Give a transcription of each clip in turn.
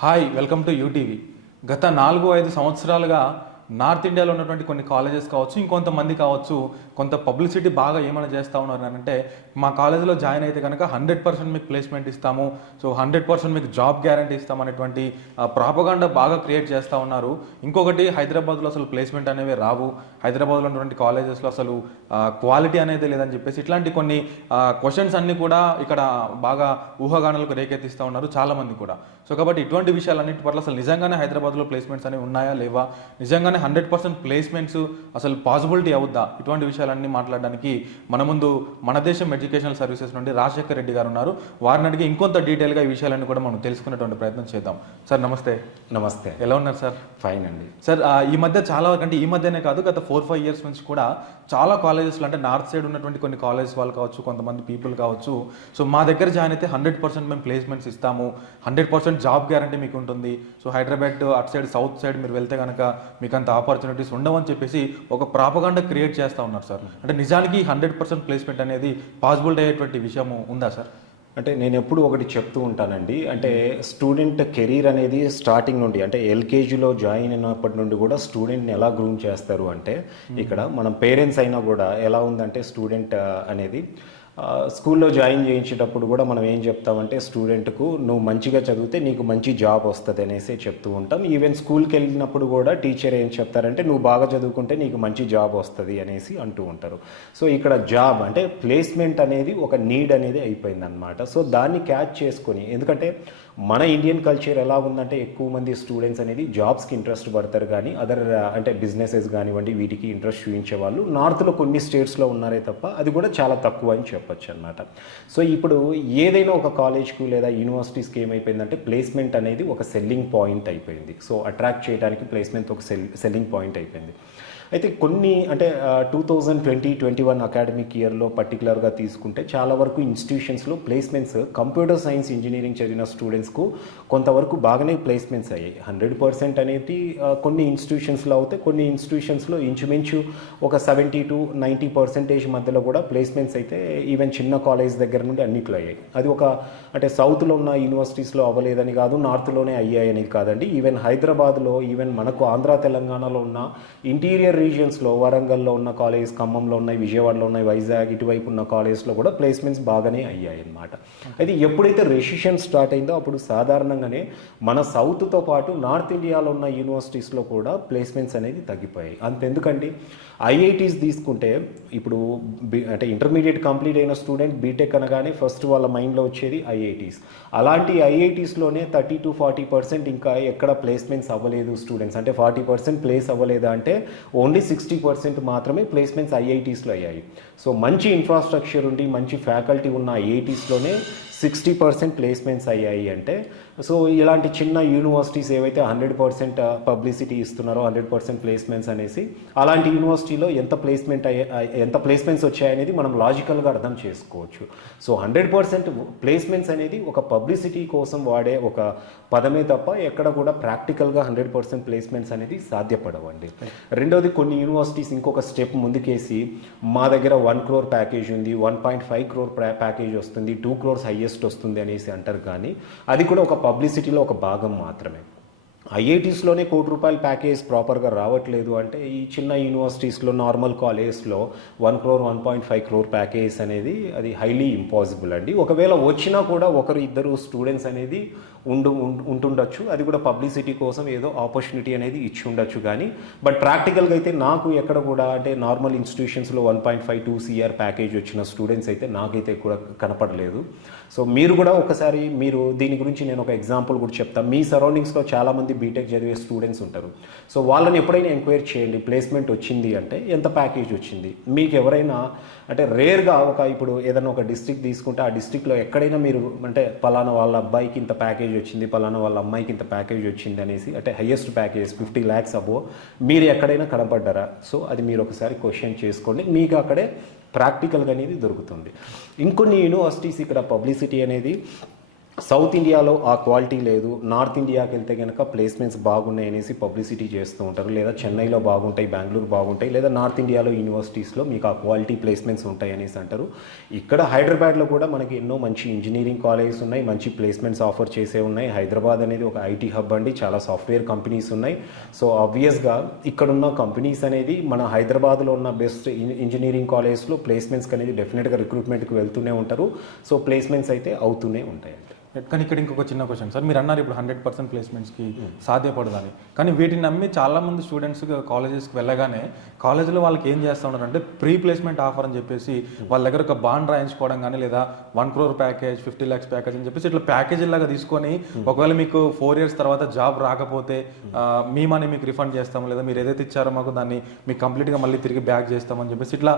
Hi, welcome to UTV. గత 4-5 సంవత్సరాలుగా north ఇండియాలో ఉన్నటువంటి కొన్ని కాలేజెస్ కావచ్చు, ఇంకొంతమంది కావచ్చు, కొంత పబ్లిసిటీ బాగా ఏమైనా చేస్తూ ఉన్నారు అని అంటే, మా కాలేజీలో జాయిన్ అయితే కనుక 100% మీకు ప్లేస్మెంట్ ఇస్తాము, సో 100% మీకు జాబ్ గ్యారంటీ ఇస్తాం అనేటువంటి ప్రాపగాండా బాగా క్రియేట్ చేస్తూ ఉన్నారు. ఇంకొకటి, హైదరాబాద్లో అసలు ప్లేస్మెంట్ అనేవి రావు, హైదరాబాద్లో ఉన్నటువంటి కాలేజెస్లో అసలు క్వాలిటీ అనేది లేదని చెప్పేసి ఇట్లాంటి కొన్ని క్వశ్చన్స్ అన్నీ కూడా ఇక్కడ బాగా ఊహాగానాలకు రేకెత్తిస్తూ ఉన్నారు చాలామంది కూడా. సో కాబట్టి ఇటువంటి విషయాలన్నింటి పట్ల అసలు నిజంగానే హైదరాబాద్లో ప్లేస్మెంట్స్ అనేవి ఉన్నాయా లేవా, నిజంగానే 100% ప్లేస్మెంట్స్ అసలు పాసిబిలిటీ అవుద్దా, ఇటువంటి విషయాలన్నీ మాట్లాడడానికి మన ముందు మన దేశం ఎడ్యుకేషనల్ సర్వీసెస్ నుండి రాజశేఖర్ రెడ్డి గారు ఉన్నారు. వారిని అడిగి ఇంకొంత డీటెయిల్గా ఈ విషయాలన్నీ కూడా మనం తెలుసుకునేటువంటి ప్రయత్నం చేద్దాం. సార్ నమస్తే. నమస్తే. ఎలా ఉన్నారు సార్? ఫైన్ అండి. సార్, ఈ మధ్య చాలా వరకు, అంటే ఈ మధ్యనే కాదు, గత 4-5 ఇయర్స్ నుంచి కూడా చాలా కాలేజెస్లో, అంటే నార్త్ సైడ్ ఉన్నటువంటి కొన్ని కాలేజెస్ వాళ్ళు కావచ్చు, కొంతమంది పీపుల్ కావచ్చు, సో మా దగ్గర జాయిన్ అయితే 100% మేము ప్లేస్మెంట్స్ ఇస్తాము, 100% జాబ్ గ్యారంటీ మీకు ఉంటుంది, సో హైదరాబాద్ అటు సైడ్ సౌత్ సైడ్ మీరు వెళ్తే కనుక మీకు అంత ఆపర్చునిటీస్ ఉండవని చెప్పేసి ఒక ప్రాపగాండా క్రియేట్ చేస్తూ ఉన్నారు సార్. అంటే నిజానికి 100% ప్లేస్మెంట్ అనేది పాసిబిలిటీ అయ్యేటువంటి విషయం ఉందా సార్? అంటే నేను ఎప్పుడు ఒకటి చెప్తూ ఉంటానండి, అంటే స్టూడెంట్ కెరీర్ అనేది స్టార్టింగ్ నుండి, అంటే ఎల్కేజీలో జాయిన్ అయినప్పటి నుండి కూడా స్టూడెంట్ని ఎలా గ్రూమ్ చేస్తారు అంటే, ఇక్కడ మనం పేరెంట్స్ అయినా కూడా ఎలా ఉందంటే స్టూడెంట్ అనేది స్కూల్లో జాయిన్ చేయించేటప్పుడు కూడా మనం ఏం చెప్తామంటే స్టూడెంట్కు నువ్వు మంచిగా చదివితే నీకు మంచి జాబ్ వస్తుంది అనేసి చెప్తూ ఉంటాం. ఈవెన్ స్కూల్కి వెళ్ళినప్పుడు కూడా టీచర్ ఏం చెప్తారంటే నువ్వు బాగా చదువుకుంటే నీకు మంచి జాబ్ వస్తుంది అనేసి అంటూ ఉంటారు. సో ఇక్కడ జాబ్ అంటే ప్లేస్మెంట్ అనేది ఒక నీడ్ అనేది అయిపోయిందనమాట. సో దాన్ని క్యాచ్ చేసుకొని, ఎందుకంటే మన ఇండియన్ కల్చర్ ఎలా ఉందంటే ఎక్కువ మంది స్టూడెంట్స్ అనేది జాబ్స్కి ఇంట్రెస్ట్ పడతారు, కానీ అదర్ అంటే బిజినెసెస్ కానివ్వండి వీటికి ఇంట్రెస్ట్ చూపించే వాళ్ళు నార్త్లో కొన్ని స్టేట్స్లో ఉన్నారే తప్ప అది కూడా చాలా తక్కువ అని చెప్పొచ్చు అనమాట. సో ఇప్పుడు ఏదైనా ఒక కాలేజ్కు లేదా యూనివర్సిటీస్కి ఏమైపోయిందంటే ప్లేస్మెంట్ అనేది ఒక సెల్లింగ్ పాయింట్ అయిపోయింది. సో అట్రాక్ట్ చేయడానికి ప్లేస్మెంట్ ఒక సెల్లింగ్ పాయింట్ అయిపోయింది. అయితే కొన్ని అంటే 2020-21 అకాడమిక్ ఇయర్లో పర్టికులర్గా తీసుకుంటే చాలా వరకు ఇన్స్టిట్యూషన్స్లో ప్లేస్మెంట్స్ కంప్యూటర్ సైన్స్ ఇంజనీరింగ్ చదివిన స్టూడెంట్స్కు కొంతవరకు బాగానే ప్లేస్మెంట్స్ అయ్యాయి. 100% అనేది కొన్ని ఇన్స్టిట్యూషన్స్లో అవుతాయి, కొన్ని ఇన్స్టిట్యూషన్స్లో ఇంచుమించు ఒక 70-90% మధ్యలో కూడా ప్లేస్మెంట్స్ అయితే ఈవెన్ చిన్న కాలేజ్ దగ్గర నుండి అన్నిట్లో అయ్యాయి. అది ఒక అంటే సౌత్లో ఉన్న యూనివర్సిటీస్లో అవ్వలేదని కాదు, నార్త్లోనే అయ్యాయని కాదండి. ఈవెన్ హైదరాబాద్లో, ఈవెన్ మనకు ఆంధ్ర తెలంగాణలో ఉన్న ఇంటీరియర్ రీజియన్స్లో, వరంగల్లో ఉన్న కాలేజ్, ఖమ్మంలో ఉన్నాయి, విజయవాడలో ఉన్నాయి, వైజాగ్ ఇటువైపు ఉన్న కాలేజ్లో కూడా ప్లేస్మెంట్స్ బాగానే అయ్యాయి అన్నమాట. అయితే ఎప్పుడైతే రెసిషన్ స్టార్ట్ అయిందో అప్పుడు సాధారణంగానే మన సౌత్తో పాటు నార్త్ ఇండియాలో ఉన్న యూనివర్సిటీస్లో కూడా ప్లేస్మెంట్స్ అనేది తగ్గిపోయాయి. అంతెందుకండి, ఐఐటీస్ తీసుకుంటే ఇప్పుడు అంటే ఇంటర్మీడియట్ కంప్లీట్ అయిన స్టూడెంట్ బీటెక్ అనగానే ఫస్ట్ వాళ్ళ మైండ్లో వచ్చేది ఐఐటీస్. అలాంటి ఐఐటీస్లోనే 30-40% ఇంకా ఎక్కడ ప్లేస్మెంట్స్ అవ్వలేదు స్టూడెంట్స్, అంటే 40% ప్లేస్ అవ్వలేదా అంటే ఓన్లీ 60% మాత్రమే ప్లేస్మెంట్స్ ఐఐటీస్లో అయ్యాయి. సో మంచి ఇన్ఫ్రాస్ట్రక్చర్ ఉండి మంచి ఫ్యాకల్టీ ఉన్న ఐఐటీస్లోనే 60% ప్లేస్మెంట్స్ అయ్యాయి అంటే, సో ఇలాంటి చిన్న యూనివర్సిటీస్ ఏవైతే 100% పబ్లిసిటీ ఇస్తున్నారో 100% ప్లేస్మెంట్స్ అనేసి, అలాంటి యూనివర్సిటీలో ఎంత ప్లేస్మెంట్స్ వచ్చాయనేది మనం లాజికల్గా అర్థం చేసుకోవచ్చు. సో 100% ప్లేస్మెంట్స్ అనేది ఒక పబ్లిసిటీ కోసం వాడే ఒక పదమే తప్ప ఎక్కడ కూడా ప్రాక్టికల్గా 100% ప్లేస్మెంట్స్ అనేది సాధ్యపడవండి. రెండోది, కొన్ని యూనివర్సిటీస్ ఇంకొక స్టెప్ ముందుకేసి మా దగ్గర 1 crore ప్యాకేజ్ ఉంది, 1.5 crore ప్యాకేజ్ వస్తుంది, 2 crores హైయెస్ట్ వస్తుంది అనేసి అంటారు, కానీ అది కూడా ఒక పబ్లిసిటీలో ఒక భాగం మాత్రమే. ఐఐటీస్లోనే ₹1 ప్యాకేజ్ ప్రాపర్గా రావట్లేదు అంటే ఈ చిన్న యూనివర్సిటీస్లో, నార్మల్ కాలేజెస్లో 1 crore 1.5 crore ప్యాకేజ్ అనేది అది హైలీ ఇంపాసిబుల్ అండి. ఒకవేళ వచ్చినా కూడా ఒకరు ఇద్దరు స్టూడెంట్స్ అనేది ఉంటుండొచ్చు, అది కూడా పబ్లిసిటీ కోసం ఏదో ఆపర్చునిటీ అనేది ఇచ్చి ఉండొచ్చు, కానీ బట్ ప్రాక్టికల్గా అయితే నాకు ఎక్కడ కూడా అంటే నార్మల్ ఇన్స్టిట్యూషన్స్లో 1.5-2 CR ప్యాకేజ్ వచ్చిన స్టూడెంట్స్ అయితే నాకైతే కూడా కనపడలేదు. సో మీరు కూడా ఒకసారి మీరు దీని గురించి నేను ఒక ఎగ్జాంపుల్ కూడా చెప్తాను. మీ సరౌండింగ్స్లో చాలామంది బీటెక్ చదివే స్టూడెంట్స్ ఉంటారు. సో వాళ్ళని ఎప్పుడైనా ఎంక్వైరీ చేయండి, ప్లేస్మెంట్ వచ్చింది అంటే ఎంత ప్యాకేజ్ వచ్చింది. మీకు ఎవరైనా అంటే రేర్గా ఇప్పుడు ఏదైనా ఒక డిస్ట్రిక్ట్ తీసుకుంటే ఆ డిస్ట్రిక్ట్లో ఎక్కడైనా మీరు అంటే పలానా వాళ్ళ అబ్బాయికి ఇంత ప్యాకేజ్ వచ్చింది, పలానా వాళ్ళ అమ్మాయికి ఇంత ప్యాకేజ్ వచ్చింది అనేసి, అంటే హైయెస్ట్ ప్యాకేజ్ 50 lakhs అబో మీరు ఎక్కడైనా కనపడ్డారా? సో అది మీరు ఒకసారి క్వశ్చన్ చేసుకోండి, మీకు అక్కడే ప్రాక్టికల్గా అనేది దొరుకుతుంది. ఇంకొన్ని యూనివర్సిటీస్ ఇక్కడ పబ్లిసిటీ అనేది సౌత్ ఇండియాలో ఆ క్వాలిటీ లేదు, నార్త్ ఇండియాకి వెళ్తే కనుక ప్లేస్మెంట్స్ బాగున్నాయి అనేసి పబ్లిసిటీ చేస్తూ ఉంటారు, లేదా చెన్నైలో బాగుంటాయి, బెంగళూరు బాగుంటాయి, లేదా నార్త్ ఇండియాలో యూనివర్సిటీస్లో మీకు ఆ క్వాలిటీ ప్లేస్మెంట్స్ ఉంటాయి అనేసి అంటారు. ఇక్కడ హైదరాబాద్లో కూడా మనకి ఎన్నో మంచి ఇంజనీరింగ్ కాలేజెస్ ఉన్నాయి, మంచి ప్లేస్మెంట్స్ ఆఫర్ చేసే ఉన్నాయి. హైదరాబాద్ అనేది ఒక ఐటీ హబ్ అండి, చాలా సాఫ్ట్వేర్ కంపెనీస్ ఉన్నాయి. సో ఆబ్వియస్గా ఇక్కడున్న కంపెనీస్ అనేది మన హైదరాబాద్లో ఉన్న బెస్ట్ ఇంజనీరింగ్ కాలేజెస్లో ప్లేస్మెంట్స్కి అనేది డెఫినెట్గా రిక్రూట్మెంట్కి వెళ్తూనే ఉంటారు. సో ప్లేస్మెంట్స్ అయితే అవుతూనే ఉంటాయండి. కానీ ఇక్కడ ఇంకొక చిన్న క్వశ్చన్ సార్, మీరు అన్నారు ఇప్పుడు 100% ప్లేస్మెంట్స్కి సాధ్యపడదని, కానీ వీటిని నమ్మి చాలామంది స్టూడెంట్స్ కాలేజెస్కి వెళ్ళగానే కాలేజీలో వాళ్ళకి ఏం చేస్తూ ఉన్నారు అంటే ప్రీ ప్లేస్మెంట్ ఆఫర్ అని చెప్పేసి వాళ్ళ దగ్గర ఒక బాండ్ రాయించుకోవడం కానీ, లేదా 1 crore ప్యాకేజ్, 50 lakhs ప్యాకేజ్ అని చెప్పేసి ఇట్లా ప్యాకేజీ లాగా తీసుకొని ఒకవేళ మీకు 4 years తర్వాత జాబ్ రాకపోతే మీ మనీ మీకు రిఫండ్ చేస్తాము, లేదా మీరు ఏదైతే ఇచ్చారో మాకు దాన్ని మీకు కంప్లీట్గా మళ్ళీ తిరిగి బ్యాక్ చేస్తామని చెప్పేసి ఇట్లా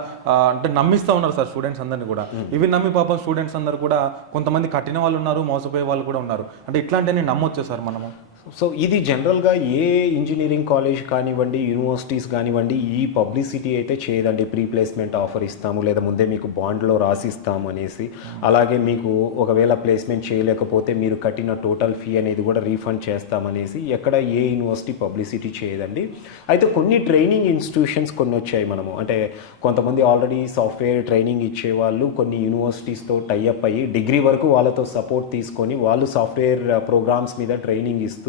అంటే నమ్మిస్తూ ఉన్నారు సార్ స్టూడెంట్స్ అందరినీ కూడా. ఇవి నమ్మి పాపం స్టూడెంట్స్ అందరూ కూడా కొంతమంది కట్టిన వాళ్ళు ఉన్నారు, మోసపోయే వాళ్ళు కూడా ఉన్నారు. అంటే ఇట్లాంటివన్నీ నమ్మొచ్చా సార్ మనము? సో ఇది జనరల్గా ఏ ఇంజనీరింగ్ కాలేజ్ కానివ్వండి, యూనివర్సిటీస్ కానివ్వండి, ఈ పబ్లిసిటీ అయితే చేయదండి. ప్రీ ప్లేస్మెంట్ ఆఫర్ ఇస్తాము, లేదా ముందే మీకు బాండ్లో రాసిస్తాము అనేసి. అలాగే మీకు ఒకవేళ ప్లేస్మెంట్ చేయలేకపోతే మీరు కట్టిన టోటల్ ఫీ అనేది కూడా రీఫండ్ చేస్తామనేసి ఎక్కడ ఏ యూనివర్సిటీ పబ్లిసిటీ చేయదండి. అయితే కొన్ని ట్రైనింగ్ ఇన్స్టిట్యూషన్స్ కొన్ని వచ్చాయి. మనము అంటే కొంతమంది ఆల్రెడీ సాఫ్ట్వేర్ ట్రైనింగ్ ఇచ్చేవాళ్ళు కొన్ని యూనివర్సిటీస్తో టైఅప్ అయ్యి డిగ్రీ వరకు వాళ్ళతో సపోర్ట్ తీసుకొని వాళ్ళు సాఫ్ట్వేర్ ప్రోగ్రామ్స్ మీద ట్రైనింగ్ ఇస్తూ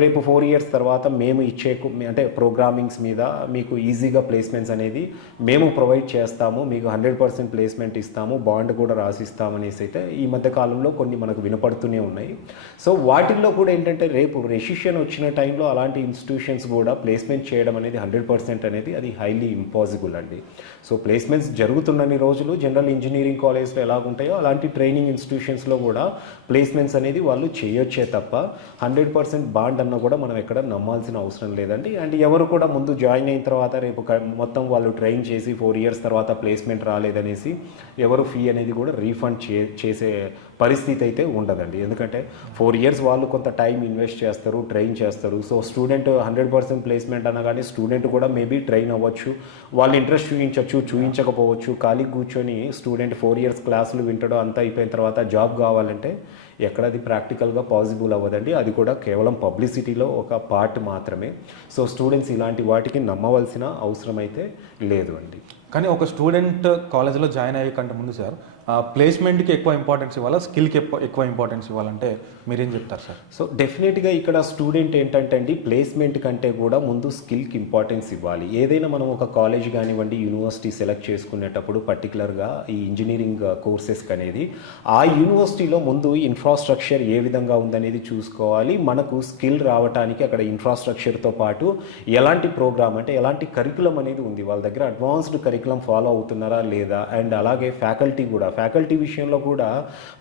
రేపు 4 years తర్వాత మేము ఇచ్చే అంటే ప్రోగ్రామింగ్స్ మీద మీకు ఈజీగా ప్లేస్మెంట్స్ అనేది మేము ప్రొవైడ్ చేస్తాము, మీకు 100% ప్లేస్మెంట్ ఇస్తాము, బాండ్ కూడా రాసిస్తాము అనేసి అయితే ఈ మధ్య కాలంలో కొన్ని మనకు వినపడుతూనే ఉన్నాయి. సో వాటిల్లో కూడా ఏంటంటే రేపు రెసిషన్ వచ్చిన టైంలో అలాంటి ఇన్స్టిట్యూషన్స్ కూడా ప్లేస్మెంట్ చేయడం అనేది 100% అనేది అది హైలీ ఇంపాసిబుల్ అండి. సో ప్లేస్మెంట్స్ జరుగుతున్నన్ని రోజులు జనరల్ ఇంజనీరింగ్ కాలేజ్లో ఎలాగుంటాయో అలాంటి ట్రైనింగ్ ఇన్స్టిట్యూషన్స్లో కూడా ప్లేస్మెంట్స్ అనేది వాళ్ళు చేయొచ్చే తప్ప 100% బాండ్ అన్న కూడా మనం ఎక్కడ నమ్మాల్సిన అవసరం లేదండి. అండ్ ఎవరు కూడా ముందు జాయిన్ అయిన తర్వాత రేపు మొత్తం వాళ్ళు ట్రైన్ చేసి 4 years తర్వాత ప్లేస్మెంట్ రాలేదనేసి ఎవరు ఫీ అనేది కూడా రీఫండ్ చేసే పరిస్థితి అయితే ఉండదండి. ఎందుకంటే 4 years వాళ్ళు కొంత టైం ఇన్వెస్ట్ చేస్తారు, ట్రైన్ చేస్తారు. సో స్టూడెంట్ 100% ప్లేస్మెంట్ అనగానే స్టూడెంట్ కూడా మేబీ ట్రైన్ అవ్వచ్చు, వాళ్ళు ఇంట్రెస్ట్ చూపించకపోవచ్చు. ఖాళీ కూర్చొని స్టూడెంట్ 4 years క్లాసులు వింటడం అంతా అయిపోయిన తర్వాత జాబ్ కావాలంటే ఎక్కడ అది ప్రాక్టికల్గా పాసిబుల్ అవ్వదండి. అది కూడా కేవలం పబ్లిసిటీలో ఒక పార్ట్ మాత్రమే. సో స్టూడెంట్స్ ఇలాంటి వాటికి నమ్మవలసిన అవసరం అయితే లేదు అండి. కానీ ఒక స్టూడెంట్ కాలేజీలో జాయిన్ అయ్యే కంటే ముందు సార్ ప్లేస్మెంట్కి ఎక్కువ ఇంపార్టెన్స్ ఇవ్వాలా, స్కిల్కి ఎక్కువ ఇంపార్టెన్స్ ఇవ్వాలంటే మీరేం చెప్తారు సార్? సో డెఫినెట్గా ఇక్కడ స్టూడెంట్ ఏంటంటే అండి ప్లేస్మెంట్ కంటే కూడా ముందు స్కిల్కి ఇంపార్టెన్స్ ఇవ్వాలి. ఏదైనా మనం ఒక కాలేజ్ కానివ్వండి, యూనివర్సిటీ సెలెక్ట్ చేసుకునేటప్పుడు పర్టికులర్గా ఈ ఇంజనీరింగ్ కోర్సెస్కి అనేది ఆ యూనివర్సిటీలో ముందు ఇన్ఫ్రాస్ట్రక్చర్ ఏ విధంగా ఉందనేది చూసుకోవాలి. మనకు స్కిల్ రావడానికి అక్కడ ఇన్ఫ్రాస్ట్రక్చర్తో పాటు ఎలాంటి ప్రోగ్రామ్ అంటే ఎలాంటి కరికులం అనేది ఉంది, వాళ్ళ దగ్గర అడ్వాన్స్డ్ కరికులం ఫాలో అవుతున్నారా లేదా. అండ్ అలాగే ఫ్యాకల్టీ విషయంలో కూడా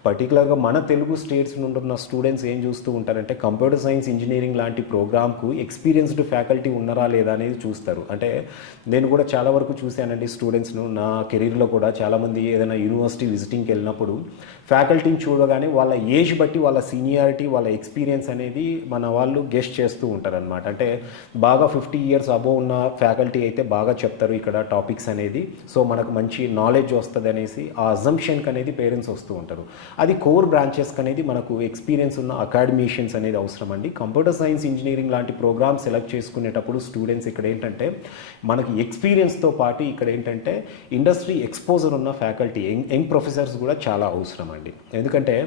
పర్టికులర్గా మన తెలుగు స్టేట్స్ నుండి ఉన్న స్టూడెంట్స్ ఏం చూస్తూ ఉంటారంటే కంప్యూటర్ సైన్స్ ఇంజనీరింగ్ లాంటి ప్రోగ్రామ్కు ఎక్స్పీరియన్స్డ్ ఫ్యాకల్టీ ఉన్నారా లేదా అనేది చూస్తారు. అంటే నేను కూడా చాలా వరకు చూశానండి స్టూడెంట్స్ను నా కెరీర్లో కూడా. చాలామంది ఏదైనా యూనివర్సిటీ విజిటింగ్కి వెళ్ళినప్పుడు ఫ్యాకల్టీని చూడగానే వాళ్ళ ఏజ్ బట్టి వాళ్ళ సీనియారిటీ, వాళ్ళ ఎక్స్పీరియన్స్ అనేది మన వాళ్ళు గెస్ట్ చేస్తూ ఉంటారనమాట. అంటే బాగా 50 years అబోవ్ ఉన్న ఫ్యాకల్టీ అయితే బాగా చెప్తారు ఇక్కడ టాపిక్స్ అనేది. సో మనకు మంచి నాలెడ్జ్ వస్తుంది అనేసి ఆ అజంప్షన్కి అనేది పేరెంట్స్ వస్తూ ఉంటారు. అది కోర్ బ్రాంచెస్కి అనేది మనకు ఎక్స్పీరియన్స్ ఉన్న అకాడమీషియన్స్ అనేది అవసరం అండి. కంప్యూటర్ సైన్స్ ఇంజనీరింగ్ లాంటి ప్రోగ్రామ్ సెలెక్ట్ చేసుకునేటప్పుడు స్టూడెంట్స్ ఇక్కడ ఏంటంటే మనకి ఎక్స్పీరియన్స్తో పాటు ఇక్కడ ఏంటంటే ఇండస్ట్రీ ఎక్స్పోజర్ ఉన్న ఫ్యాకల్టీ, యంగ్ ప్రొఫెసర్స్ కూడా చాలా అవసరం అండి. ఎందుకంటే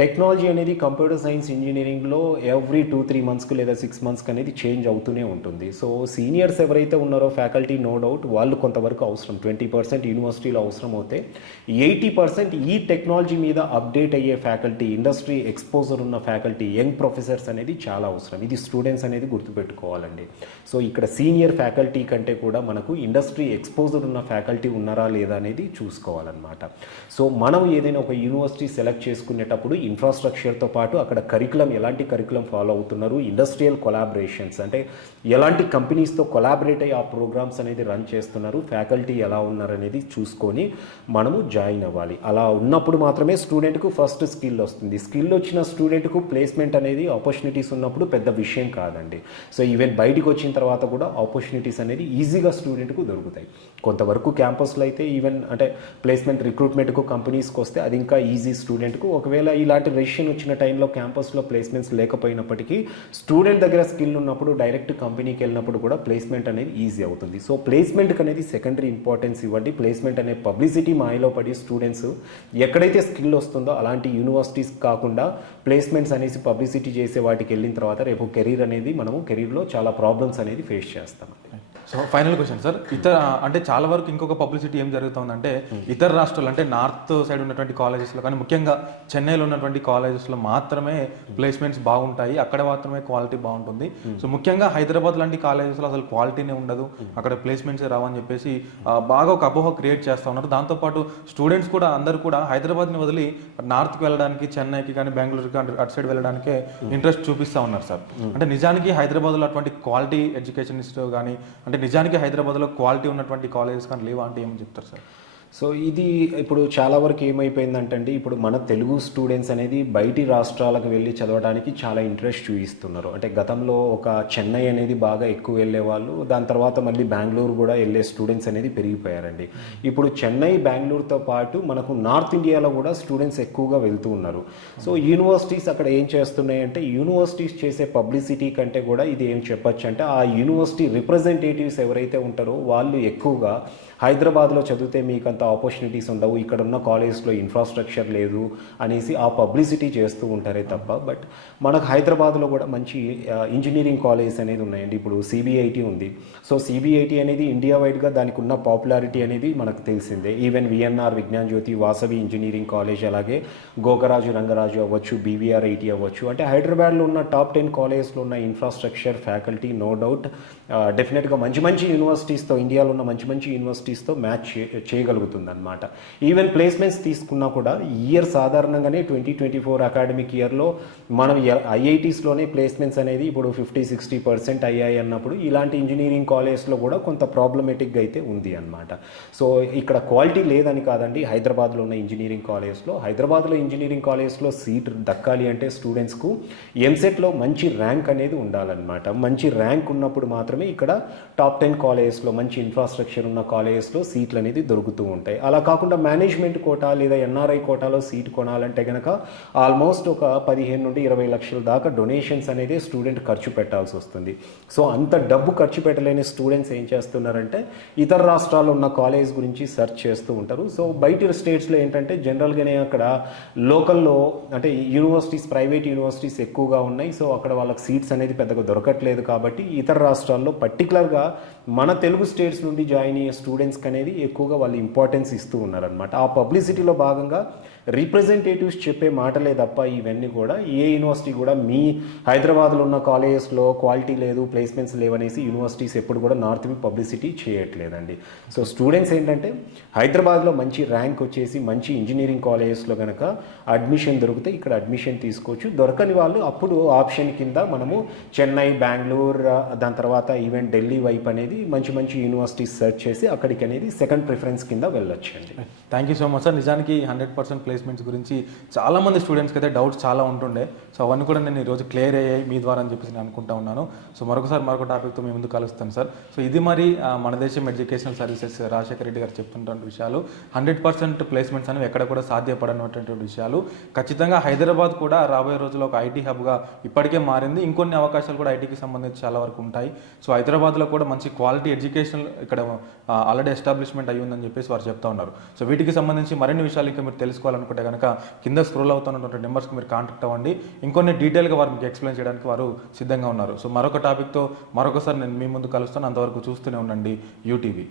టెక్నాలజీ అనేది కంప్యూటర్ సైన్స్ ఇంజనీరింగ్లో ఎవ్రీ 2-3 monthsకి లేదా 6 monthsకి అనేది చేంజ్ అవుతూనే ఉంటుంది. సో సీనియర్స్ ఎవరైతే ఉన్నారో ఫ్యాకల్టీ నో డౌట్ వాళ్ళు కొంతవరకు అవసరం, 20% యూనివర్సిటీలో అవసరం అవుతే 80% ఈ టెక్నాలజీ మీద అప్డేట్ అయ్యే ఫ్యాకల్టీ, ఇండస్ట్రీ ఎక్స్పోజర్ ఉన్న ఫ్యాకల్టీ, యంగ్ ప్రొఫెసర్స్ అనేది చాలా అవసరం. ఇది స్టూడెంట్స్ అనేది గుర్తుపెట్టుకోవాలండి. సో ఇక్కడ సీనియర్ ఫ్యాకల్టీ కంటే కూడా మనకు ఇండస్ట్రీ ఎక్స్పోజర్ ఉన్న ఫ్యాకల్టీ ఉన్నారా లేదా అనేది చూసుకోవాలన్నమాట. సో మనం ఏదైనా ఒక యూనివర్సిటీ సెలెక్ట్ చేసుకునేటప్పుడు ఇన్ఫ్రాస్ట్రక్చర్తో పాటు అక్కడ కరికులం, ఎలాంటి కరికులం ఫాలో అవుతున్నారు, ఇండస్ట్రియల్ కొలాబరేషన్స్ అంటే ఎలాంటి కంపెనీస్తో కొలాబరేట్ అయ్యి ఆ ప్రోగ్రామ్స్ అనేది రన్ చేస్తున్నారు, ఫ్యాకల్టీ ఎలా ఉన్నారు అనేది చూసుకొని మనము జాయిన్ అవ్వాలి. అలా ఉన్నప్పుడు మాత్రమే స్టూడెంట్కు ఫస్ట్ స్కిల్ వస్తుంది. స్కిల్ వచ్చిన స్టూడెంట్కు ప్లేస్మెంట్ అనేది ఆపర్చునిటీస్ ఉన్నప్పుడు పెద్ద విషయం కాదండి. సో ఈవెన్ బయటికి వచ్చిన తర్వాత కూడా ఆపర్చునిటీస్ అనేది ఈజీగా స్టూడెంట్కు దొరుకుతాయి. కొంతవరకు క్యాంపస్లో అయితే ఈవెన్ అంటే ప్లేస్మెంట్ రిక్రూట్మెంట్కు కంపెనీస్కి వస్తే అది ఇంకా ఈజీ స్టూడెంట్కు. ఒకవేళ ఇలాంటి రెసిషన్ వచ్చిన టైంలో క్యాంపస్లో ప్లేస్మెంట్స్ లేకపోయినప్పటికీ స్టూడెంట్ దగ్గర స్కిల్ ఉన్నప్పుడు డైరెక్ట్ కంపెనీకి వెళ్ళినప్పుడు కూడా ప్లేస్మెంట్ అనేది ఈజీ అవుతుంది. సో ప్లేస్మెంట్కి అనేది సెకండరీ ఇంపార్టెన్స్ ఇవ్వండి. ప్లేస్మెంట్ అనే పబ్లిసిటీ మాయలో పడి స్టూడెంట్స్ ఎక్కడైతే స్కిల్ వస్తుందో అలాంటి యూనివర్సిటీస్ కాకుండా ప్లేస్మెంట్స్ అనేసి పబ్లిసిటీ చేసే వాటికి వెళ్ళిన తర్వాత రేపు కెరీర్ అనేది మనము కెరీర్లో చాలా ప్రాబ్లమ్స్ అనేది ఫేస్ చేస్తాం. సో ఫైనల్ క్వశ్చన్ సార్, ఇతర అంటే చాలా వరకు ఇంకొక పబ్లిసిటీ ఏం జరుగుతుందంటే ఇతర రాష్ట్రాలు అంటే నార్త్ సైడ్ ఉన్నటువంటి కాలేజెస్లో కానీ ముఖ్యంగా చెన్నైలో ఉన్నటువంటి కాలేజెస్లో మాత్రమే ప్లేస్మెంట్స్ బాగుంటాయి, అక్కడ మాత్రమే క్వాలిటీ బాగుంటుంది. సో ముఖ్యంగా హైదరాబాద్ లాంటి కాలేజెస్లో అసలు క్వాలిటీనే ఉండదు, అక్కడ ప్లేస్మెంట్స్ రావని చెప్పేసి బాగా ఒక అపోహ క్రియేట్ చేస్తూ ఉన్నారు. దాంతోపాటు స్టూడెంట్స్ కూడా అందరూ కూడా హైదరాబాద్ని వదిలి నార్త్కి వెళ్ళడానికి, చెన్నైకి కానీ బెంగళూరుకి కానీ అటు సైడ్ వెళ్ళడానికే ఇంట్రెస్ట్ చూపిస్తూ ఉన్నారు సార్. అంటే నిజానికి హైదరాబాద్లో అటువంటి క్వాలిటీ ఎడ్యుకేషనిస్ట్ కానీ అంటే నిజానికి హైదరాబాద్లో క్వాలిటీ ఉన్నటువంటి కాలేజెస్ కానీ లేవా అంటే ఏమని చెప్తారు సార్? సో ఇది ఇప్పుడు చాలా వరకు ఏమైపోయిందంటే ఇప్పుడు మన తెలుగు స్టూడెంట్స్ అనేది బయటి రాష్ట్రాలకు వెళ్ళి చదవడానికి చాలా ఇంట్రెస్ట్ చూపిస్తున్నారు. అంటే గతంలో ఒక చెన్నై అనేది బాగా ఎక్కువ వెళ్ళే వాళ్ళు, దాని తర్వాత మళ్ళీ బెంగళూరు కూడా వెళ్ళే స్టూడెంట్స్ అనేది పెరిగిపోయారండి. ఇప్పుడు చెన్నై బెంగళూరుతో పాటు మనకు నార్త్ ఇండియాలో కూడా స్టూడెంట్స్ ఎక్కువగా వెళ్తూ ఉన్నారు. సో యూనివర్సిటీస్ అక్కడ ఏం చేస్తున్నాయి అంటే యూనివర్సిటీస్ చేసే పబ్లిసిటీ కంటే కూడా ఇది ఏం చెప్పొచ్చు అంటే ఆ యూనివర్సిటీ రిప్రజెంటేటివ్స్ ఎవరైతే ఉంటారో వాళ్ళు ఎక్కువగా హైదరాబాద్లో చదివితే మీకు అంత ఆపర్చునిటీస్ ఉండవు, ఇక్కడ ఉన్న కాలేజ్లో ఇన్ఫ్రాస్ట్రక్చర్ లేదు అనేసి ఆ పబ్లిసిటీ చేస్తూ ఉంటారే తప్ప బట్ మనకు హైదరాబాద్లో కూడా మంచి ఇంజనీరింగ్ కాలేజెస్ అనేది ఉన్నాయండి. ఇప్పుడు సిబిఐటి ఉంది. సో సిబిఐటి అనేది ఇండియా వైడ్గా దానికి ఉన్న పాపులారిటీ అనేది మనకు తెలిసిందే. ఈవెన్ విఎన్ఆర్ విజ్ఞాన్ జ్యోతి, వాసవి ఇంజనీరింగ్ కాలేజ్, అలాగే గోకరాజు రంగరాజు అవ్వచ్చు, బీవీఆర్ ఐటీ అవ్వచ్చు. అంటే హైదరాబాద్లో ఉన్న టాప్ 10 కాలేజ్లో ఉన్న ఇన్ఫ్రాస్ట్రక్చర్, ఫ్యాకల్టీ నో డౌట్ డెఫినెట్గా మంచి యూనివర్సిటీస్తో, ఇండియాలో ఉన్న మంచి యూనివర్సిటీస్తో మ్యాచ్ చేయగలుగుతుంది అనమాట. ఈవెన్ ప్లేస్మెంట్స్ తీసుకున్నా కూడా ఇయర్ సాధారణంగానే 2024 అకాడమిక్ ఇయర్లో మనం ఐఐటీస్లోనే ప్లేస్మెంట్స్ అనేది ఇప్పుడు 50-60% అయ్యాయి అన్నప్పుడు ఇలాంటి ఇంజనీరింగ్ కాలేజ్లో కూడా కొంత ప్రాబ్లమేటిక్గా అయితే ఉంది అనమాట. సో ఇక్కడ క్వాలిటీ లేదని కాదండి. హైదరాబాద్లో ఉన్న ఇంజనీరింగ్ కాలేజ్లో సీట్ దక్కాలి అంటే స్టూడెంట్స్కు ఎంసెట్లో మంచి ర్యాంక్ అనేది ఉండాలన్నమాట. మంచి ర్యాంక్ ఉన్నప్పుడు మాత్రమే ఇక్కడ టాప్ 10 కాలేజెస్లో మంచి ఇన్ఫ్రాస్ట్రక్చర్ ఉన్న కాలేజెస్లో సీట్లు అనేది దొరుకుతూ ఉంటాయి. అలా కాకుండా మేనేజ్మెంట్ కోటా లేదా ఎన్ఆర్ఐ కోటాలో సీట్ కొనాలంటే కనుక ఆల్మోస్ట్ ఒక 15 నుండి 20 లక్షల దాకా డొనేషన్స్ అనేది స్టూడెంట్ ఖర్చు పెట్టాల్సి వస్తుంది. సో అంత డబ్బు ఖర్చు పెట్టలేని స్టూడెంట్స్ ఏం చేస్తున్నారంటే ఇతర రాష్ట్రాల్లో ఉన్న కాలేజ్ గురించి సెర్చ్ చేస్తూ ఉంటారు. సో బయట స్టేట్స్లో ఏంటంటే జనరల్గానే అక్కడ లోకల్లో అంటే యూనివర్సిటీస్, ప్రైవేట్ యూనివర్సిటీస్ ఎక్కువగా ఉన్నాయి. సో అక్కడ వాళ్ళకి సీట్స్ అనేది పెద్దగా దొరకట్లేదు కాబట్టి ఇతర రాష్ట్రాల్లో పర్టికులర్గా మన తెలుగు స్టేట్స్ నుండి జాయిన్ అయ్యే స్టూడెంట్స్కి అనేది ఎక్కువగా వాళ్ళు ఇంపార్టెన్స్ ఇస్తూ ఉన్నారనమాట. ఆ పబ్లిసిటీలో భాగంగా రిప్రజెంటేటివ్స్ చెప్పే మాటలే తప్ప ఇవన్నీ కూడా ఏ యూనివర్సిటీ కూడా మీ హైదరాబాద్లో ఉన్న కాలేజెస్లో క్వాలిటీ లేదు, ప్లేస్మెంట్స్ లేవనేసి యూనివర్సిటీస్ ఎప్పుడు కూడా నార్త్వి పబ్లిసిటీ చేయట్లేదండి. సో స్టూడెంట్స్ ఏంటంటే హైదరాబాద్లో మంచి ర్యాంక్ వచ్చేసి మంచి ఇంజనీరింగ్ కాలేజెస్లో కనుక అడ్మిషన్ దొరికితే ఇక్కడ అడ్మిషన్ తీసుకోవచ్చు. దొరకని వాళ్ళు అప్పుడు ఆప్షన్ కింద మనము చెన్నై, బెంగళూరు, దాని తర్వాత ఈవెన్ ఢిల్లీ వైపు అనేది మంచి యూనివర్సిటీస్ సెర్చ్ చేసి అక్కడికి అనేది సెకండ్ ప్రిఫరెన్స్ కింద వెళ్ళొచ్చు అండి. Thank you so much sir. నిజానికి 100% ప్లేస్మెంట్స్ గురించి చాలామంది స్టూడెంట్స్కి అయితే డౌట్స్ చాలా ఉంటుండే. సో అవన్నీ కూడా నేను ఈరోజు క్లియర్ అయ్యాయి మీ ద్వారా అని చెప్పేసి నేను అనుకుంటా ఉన్నాను. సో మరొక టాపిక్తో మీ ముందు కలుస్తాను సార్. సో ఇది మరి మన దేశం ఎడ్యుకేషనల్ సర్వీసెస్ రాజశేఖర రెడ్డి గారు చెప్తున్నటువంటి విషయాలు. 100% ప్లేస్మెంట్స్ అనేవి ఎక్కడ కూడా సాధ్యపడనటువంటి విషయాలు. ఖచ్చితంగా హైదరాబాద్ కూడా రాబోయే రోజుల్లో ఒక ఐటీ హబ్గా ఇప్పటికే మారింది. ఇంకొన్ని అవకాశాలు కూడా ఐటీకి సంబంధించి చాలా వరకు ఉంటాయి. సో హైదరాబాద్లో కూడా మంచి క్వాలిటీ ఎడ్యుకేషన్ ఇక్కడ ఆల్రెడీ ఎస్టాబ్లిష్మెంట్ అయ్యి ఉందని చెప్పేసి వారు చెప్తా ఉన్నారు. సో వీటికి సంబంధించి మరిన్ని విషయాలు ఇంకా మీరు తెలుసుకోవాలనుకుంటే కనుక కింద స్క్రోల్ అవుతున్నటువంటి నెంబర్స్కి మీరు కాంటాక్ట్ అవ్వండి. ఇంకొన్ని డీటెయిల్గా వారు మీకు ఎక్స్ప్లెయిన్ చేయడానికి వారు సిద్ధంగా ఉన్నారు. సో మరొక టాపిక్తో మరొకసారి నేను మీ ముందు కలుస్తాను. అంతవరకు చూస్తూనే ఉండండి యూటీవీ.